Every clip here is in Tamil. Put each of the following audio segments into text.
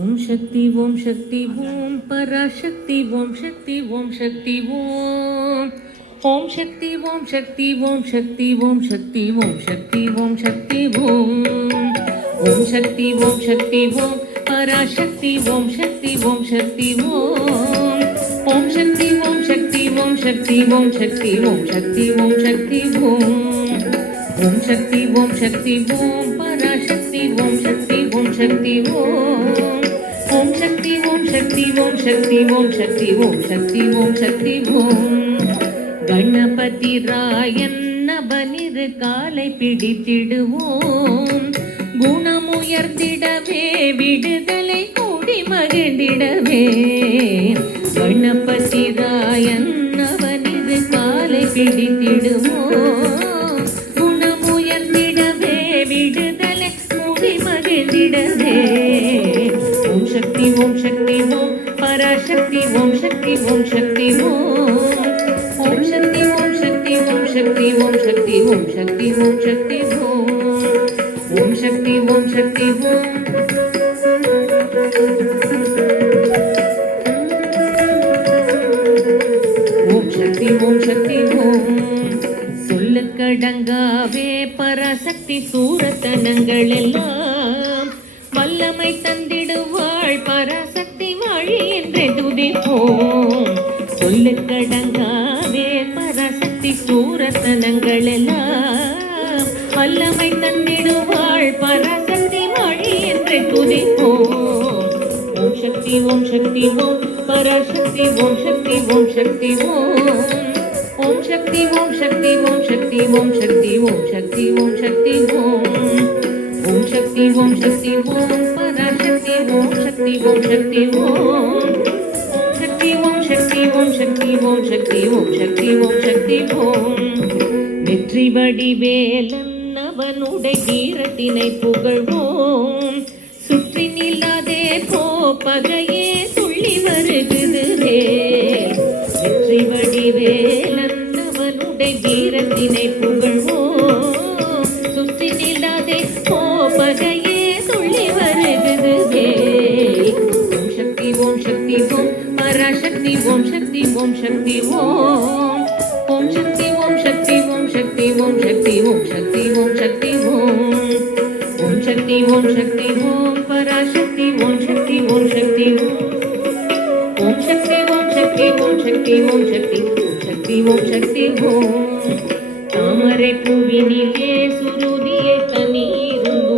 ஓம் சக்தி ஓம் சக்தி ஓம் பராசக்தி ஓம் சக்தி ஓம் சக்தி ஓம் ஓம் சக்தி ஓம் சக்தி ஓம் சக்தி ஓம் சக்தி ஓம் சக்தி ஓம் சக்தி ஓம் ஓம் சக்தி ஓம் சக்தி ஓம் பராசக்தி ஓம் சக்தி ஓம் சக்தி ஓம் ஓம் சக்தி ஓம் சக்தி ஓம் சக்தி ஓம் சக்தி ஓம் சக்தி ஓம் சக்தி ஓம் ஓம் சக்தி ஓம் சக்தி ஓம் பராசக்தி ஓம் சக்தி ஓம் சக்தி ஓம் ஓம் சக்தி ஓம் சக்தி ஓம் சக்தி ஓம் சக்தி ஓம் சக்தி ஓம் சக்தி ஓம் கணபதி ராயன் நபனிரு காலை பிடித்திடுவோம் குணமுயர்ந்திடவே விடுதலை கூடி மகிழ்ந்திடவே கணபதி ராயன் நபனிரு காலை பிடித்திடுவோம் குணமுயர்ந்திடவே விடுதலை கூடி மகிழ்ந்திடவே ஓம் சக்தி ஓம் சக்தி ஓம் பராசக்தி ஓம் சக்தி ஓம் சக்தி ஓம் ஓம் சக்தி ஓம் சக்தி ஓம் சக்தி ஓம் சக்தி ஓம் சக்தி ஓம் சக்தி ஓம் ஓம் சக்தி ஓம் சக்தி ஓம் ஓம் சக்தி ஓம் சக்தி ஓம் சொல்லுக்கடங்காவே பராசக்தி சூரத்தனங்கள் எல்லாம் வல்லமை தந்திடுவாள் பராசக்தி வாழி என்றே துதிப்போம் சொல்லுக்கடங்காவே பராசக்தி சூரத்தனங்கள் எல்லாம் வல்லமை தந்திடுவாள் பராசக்தி வாழி என்றே துதிப்போம் ஓம் சக்தி ஓம் சக்தி ஓம் பராசக்தி ஓம் சக்தி ஓம் சக்தி ஓம் ஓம் சக்தி ஓம் சக்தி ஓம் சக்தி ஓம் சக்தி ஓம் சக்தி ஓம் சக்தி ஓம் ஓம் சக்தி ஓம் சக்தி ஓம் பராசக்தி ஓம் சக்தி ஓம் சக்தி ஓம் சக்தி ஓம் சக்தி ஓம் சக்தி ஓம் சக்தி ஓம் சக்தி ஓம் சக்தி ஓம் வெற்றி வடிவேலன் அவனுடைய வீரத்தினை புகழ்வோம் சுற்றி நில்லாதே போ பகையே துள்ளி வருகுது வெற்றி வடிவேலன் அவனுடைய வீரத்தினை புகழ்வோம் சுற்றி நில்லாதே போ பகையே துள்ளி வருகுது ஓம் சக்தி ஓம் சக்தி ஓம் பராசக்தி ஓம் சக்தி ஓம் சக்தி ஓம் ஓம் சக்தி ஓம் சக்தி ஓம் சக்தி ஓம் சக்தி ஓம் சக்தி ஓம் சக்தி ஓம் ஓம் சக்தி ஓம் சக்தி ஓம் பராசக்தி ஓம் சக்தி ஓம் சக்தி ஓம் சக்தி ஓம் சக்தி ஓம் சக்தி ஓம் சக்தி ஓம் சக்தி ஓம் சக்தி ஓம் தாமரை பூவினிலே சுருதியை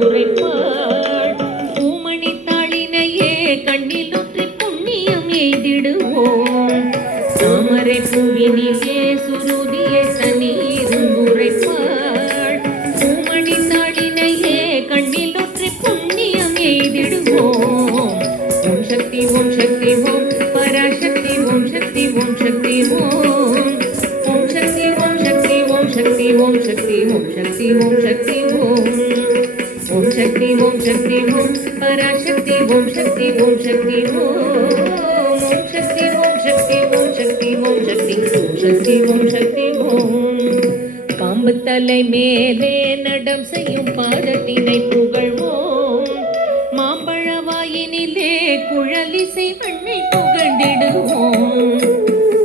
தண்ணீருந்துரைப்பாள் பூமணி தாளினையே கண்ணில் ஒற்றி புண்ணியம் எய்திடுவோம் தாமரை பூவினிலே சுருதியை தண்ணீருந்துரைப்பாள் பூமணி தாளினையே கண்ணில் ஒற்றி புண்ணியம் எய்திடுவோம் ஓம் சக்தி ஓம் சக்தி ஓம் பராசக்தி ஓம் சக்தி ஓம் சக்தி ஓம் ஓம் சக்தி ஓம் சக்தி ஓம் சக்தி ஓம் சக்தி ஓம் சக்தி ஓம் சக்தி ஓம் ஓம் சக்தி ஓம் சக்தி ஓம் பராசக்தி ஓம் சக்தி ஓம் சக்தி ஓம் ஓம் சக்தி ஓம் சக்தி ஓம் சக்தி ஓம் சக்தி ஓம் சக்தி ஓம் சக்தி ஓம் காம்பு தலை மேலே நடம் செய்யும் பாதத்தினை புகழ்வோம் மாம்பழ வாயினிலே குழலிசை மண்ணை புகழ்ந்திடுவோம்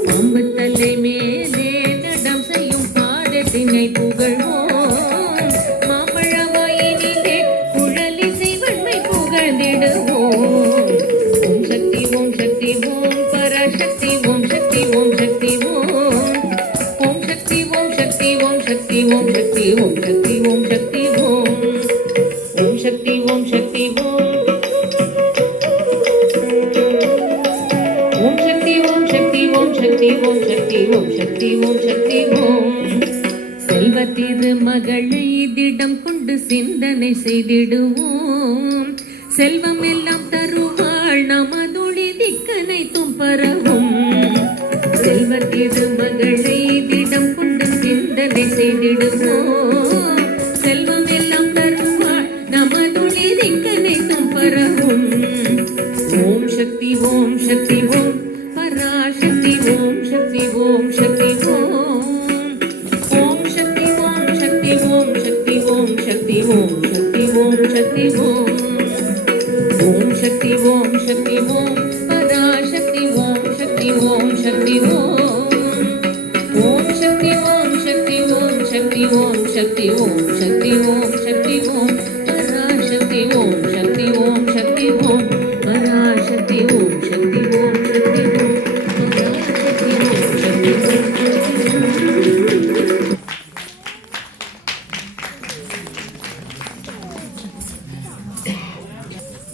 காம்பு தலை மேலே நடம் செய்யும் பாதத்தினை புகழ்வோம் மாம்பழ வாயினிலே குழலிசை மண்ணை புகழ்ந்திடுவோம் ஓம் சக்தி ஓம் சக்தி ஓம் பராசக்தி ஓம் சக்தி ஓம் சக்தி ஓம் ஓம் சக்தி ஓம் சக்தி ஓம் சக்தி ஓம் சக்தி ஓம் சக்தி ஓம் சக்தி ஓம் ஓம் சக்தி ஓம் சக்தி ஓம் ஓம் சக்தி ஓம் சக்தி ஓம் சக்தி ஓம் சக்தி ஓம் சக்தி ஓம் சக்தி ஓம் செல்வ திருமகளை திடம் கொண்டு சிந்தனை செய்திடுவோம் செல்வம் எல்லாம் தருவாள் நமதொழி திக்கனை தும்பரவும் செல்வ திருமகளை திடம் கொண்டு சிந்தனை செய்திடுவோம் செல்வம் எல்லாம் தருவாள் நமதொழி திக்கனை தும்பரவும் ஓம் சக்தி ஓம் சக்தி ஓம் பராசக்தி ஓம் சக்தி ஓம் சக்தி ஓம் ஓம் சக்தி ஓம் சக்தி ஓம் சக்தி ஓம் சக்தி ஓம் சக்தி ஓம் சக்தி ஓம் ஓம் சக்தி ஓம் ஓம் சக்தி ஓம் பராசக்தி ஓம் சக்தி ஓம் சக்தி ஓம் ஓம் சக்தி ஓம் சக்தி ஓம் சக்தி ஓம் சக்தி ஓம் சக்தி ஓம் சக்தி ஓம் பராசக்தி ஓம் சக்தி ஓம் சக்தி ஓம் பராசக்தி ஓம் சக்தி ஓம் சக்தி ஓம் பராசக்தி ஓம் சக்தி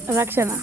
ஓம் ரக்ஷனா